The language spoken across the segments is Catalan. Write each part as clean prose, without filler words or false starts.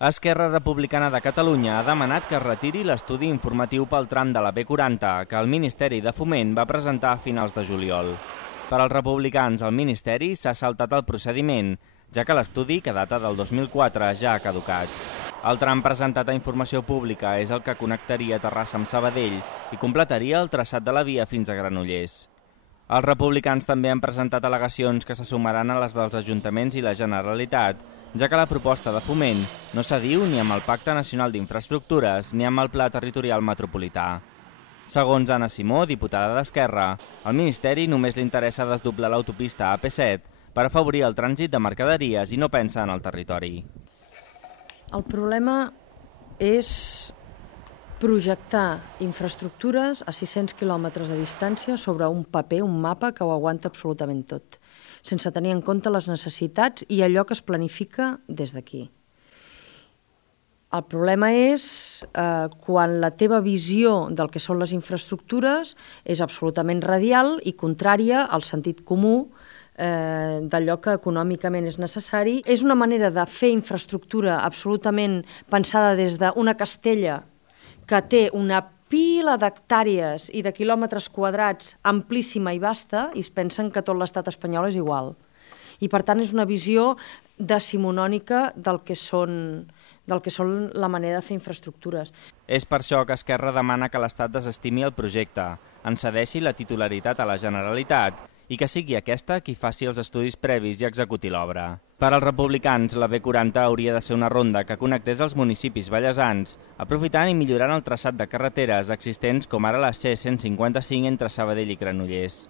Esquerra Republicana de Catalunya ha demanat que es retiri l'estudi informatiu pel tram de la B40 que el Ministeri de Foment va presentar a finals de juliol. Per als republicans, el Ministeri s'ha saltat el procediment, ja que l'estudi, que data del 2004, ja ha caducat. El tram presentat a informació pública és el que connectaria Terrassa amb Sabadell i completaria el traçat de la via fins a Granollers. Els republicans també han presentat al·legacions que se sumaran a les dels ajuntaments i la Generalitat, ja que la proposta de Foment no s'adiu ni amb el Pacte Nacional d'Infraestructures ni amb el Pla Territorial Metropolità. Segons Anna Simó, diputada d'Esquerra, al Ministeri només li interessa desdoblar l'autopista AP7 per afavorir el trànsit de mercaderies i no pensa en el territori. El problema és projectar infraestructures a 600 quilòmetres de distància sobre un paper, un mapa que ho aguanta absolutament tot, sense tenir en compte les necessitats i allò que es planifica des d'aquí. El problema és quan la teva visió del que són les infraestructures és absolutament radial i contrària al sentit comú d'allò que econòmicament és necessari. És una manera de fer infraestructura absolutament pensada des d'una Castella que té una pila d'hectàrees i de quilòmetres quadrats amplíssima i vasta i es pensen que tot l'estat espanyol és igual. I per tant és una visió decimonònica del que són la manera de fer infraestructures. És per això que Esquerra demana que l'Estat desestimi el projecte, en cedeixi la titularitat a la Generalitat i que sigui aquesta qui faci els estudis previs i executi l'obra. Per als republicans, la B40 hauria de ser una ronda que connectés els municipis ballesans, aprofitant i millorant el traçat de carreteres existents com ara la C155 entre Sabadell i Granollers.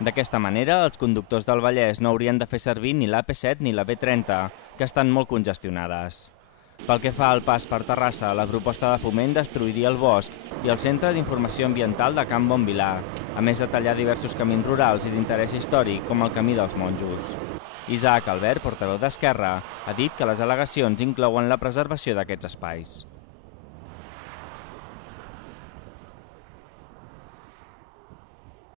D'aquesta manera, els conductors del Vallès no haurien de fer servir ni l'AP7 ni la B30, que estan molt congestionades. Pel que fa al pas per Terrassa, la proposta de Foment destruiria el bosc i el Centre d'Informació Ambiental de Can Bonvilar, a més de tallar diversos camins rurals i d'interès històric, com el Camí dels Monjos. Isaac Albert, portaveu d'Esquerra, ha dit que les al·legacions inclouen la preservació d'aquests espais.